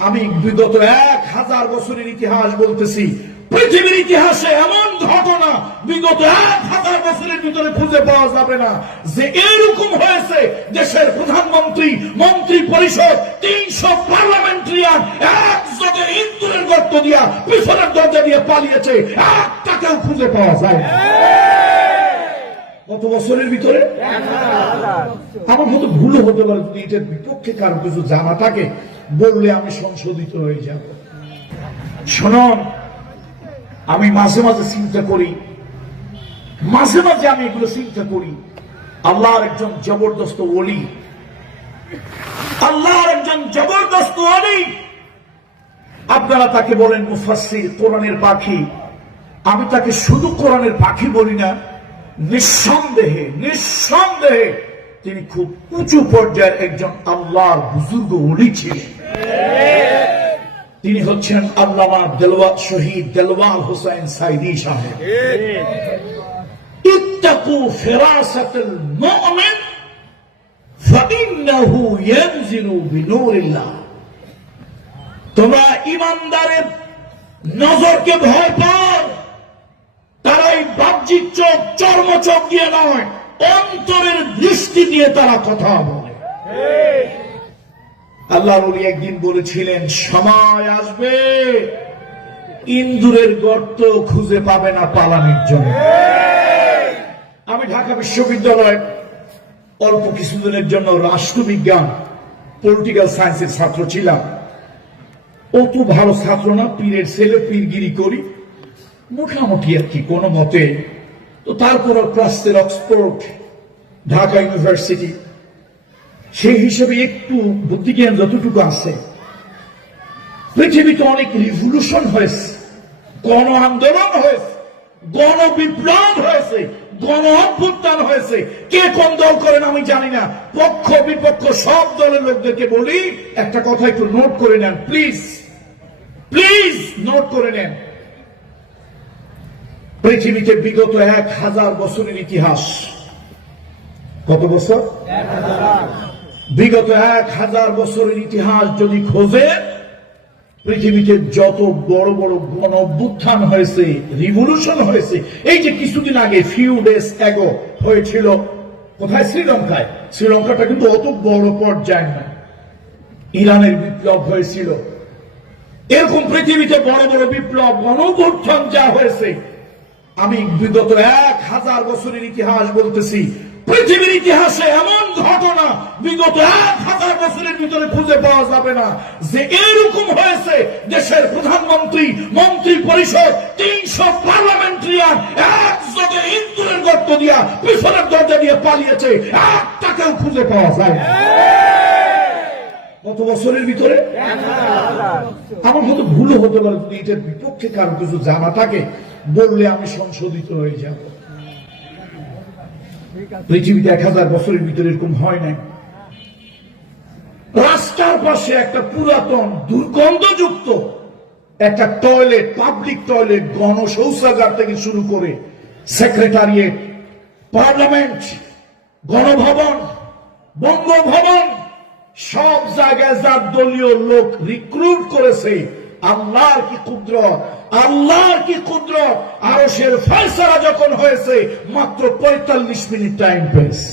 আমি বিগত 1000 বছরের ইতিহাস বলতেছি। পৃথিবীর ইতিহাসে এমন ঘটনা বিগত 1000 বছরের ভিতরে খুঁজে পাওয়া যাবে না যে এরকম হয়েছে দেশের প্রধানমন্ত্রী, মন্ত্রী পরিষদ, 300 পার্লামেন্টারিয়ান একযোগে ইন্দুরের গর্ত দিয়া পিছনের দরজা দিয়ে পালিয়েছে, একটাকেও খুঁজে পাওয়া যায় না। কত বছরের ভিতরে? আমার হয়তো ভুলও হতে পারে, যদি এটার বিপক্ষে কারো কিছু জানা থাকে বললে আমি সংশোধিত হয়ে যাব। শুনুন, আমি মাঝে মাঝে চিন্তা করি, মাঝে মাঝে আমি এগুলো চিন্তা করি, আল্লাহর একজন জবরদস্ত ওলি, আল্লাহর একজন জবরদস্ত ওলি, আপনারা তাকে বলেন মুফাসসির, কোরআনের পাখি। আমি তাকে শুধু কোরআনের পাখি বলি না, নিঃসন্দেহে নিঃসন্দেহে তিনি খুব উঁচু পর্যায়ের একজন আল্লাহর বুজুর্গ ওলি ছিলেন। তিনি হচ্ছেন আল্লামা দেলওয়ার শহীদ দেলওয়ার হোসেন সাইদি সাহেব। ইত্তাকু ফিরাসাতুল মুমিন ফাইন্নাহু ইয়ানজিলু বিনূরিল্লাহ। তোমরা ঈমানদারের নজরকে ভয় পাও, তারা এই বাহ্যিক চোখ, চর্ম চোখ দিয়ে নয়, অন্তরের দৃষ্টি দিয়ে তারা কথা বলে। আল্লাহ নবী একদিন বলেছিলেন, সময় আসবে ইন্দুরের গর্ত খুঁজে পাবে না পালানোর জন্য। আমি ঢাকা বিশ্ববিদ্যালয়ে অল্প কিছুদিনের জন্য রাষ্ট্রবিজ্ঞান, পলিটিক্যাল সায়েন্সের ছাত্র ছিলাম। অত ভালো ছাত্র না, পীরের ছেলে, পীরগিরি করি মোটামুটি আর কি কোনো মতে। তো তারপর ক্লাসের অক্সফোর্ড, ঢাকা ইউনিভার্সিটি, সেই হিসেবে একটু বুদ্ধিজ্ঞান যতটুকু আছে। পৃথিবীতে অনেক রিভলিউশন হয়েছে, গণ আন্দোলন হয়েছে, গণ বিপ্লব হয়েছে, গণ অভ্যুত্থান হয়েছে। কে কোন দল করেন আমি জানি না, পক্ষ বিপক্ষ সব দলের লোকদেরকে বলি, একটা কথা একটু নোট করে নেন প্লিজ, প্লিজ নোট করে নেন। পৃথিবীতে বিগত 1000 বছরের ইতিহাস, কত বছর? বিগত 1000 বছরের ইতিহাস যদি খোঁজে, পৃথিবীতে যত বড় বড় গণ অভ্যুত্থান হয়েছে, রিভলিউশন হয়েছে, এই যে কিছুদিন আগে ফিউ ডেজ এগো হয়েছিল কোথায়? শ্রীলঙ্কায়। শ্রীলঙ্কাটা কিন্তু অত বড় পর্যায়ে না। ইরানের বিপ্লব হয়েছিল। এরকম পৃথিবীতে বড় বড় বিপ্লব, গণ অভ্যুত্থান যা হয়েছে, আমি বিগত 1000 বছরের ইতিহাস বলতেছি। পৃথিবীর ইতিহাসে এমন ঘটনা বিগত 1000 বছরের ভিতরে খুঁজে পাওয়া যাবে না যে এরকম হয়েছে দেশের প্রধানমন্ত্রী, মন্ত্রী পরিষদ, 300 পার্লামেন্টারিয়ান একযোগে ইন্দুরের গর্ত দিয়া পিছনের দরজা দিয়ে পালিয়েছে, একটাকেও খুঁজে পাওয়া যায় না। কত বছরের ভিতরে? আমার হয়তো ভুলও হতে পারে, যদি এটার বিপক্ষে কারো কিছু জানা থাকে বললে আমি সংশোধিত হয়ে যাব। পৃথিবীতে 1000 বছরের ভিতরে এরকম হয় নাই। রাস্তার পাশে একটা পুরাতন দুর্গন্ধযুক্ত একটা টয়লেট, পাবলিক টয়লেট, গণ শৌচাগার থেকে শুরু করে সেক্রেটারিয়েট, পার্লামেন্ট, গণভবন, বঙ্গভবন, সব জায়গায় যার দলীয় লোক রিক্রুট করেছে। আল্লাহর কি কুদরত, আল্লাহর কি কুদরত! আরশের ফয়সালা যখন হয়েছে মাত্র 45 মিনিট টাইম পেয়েছে।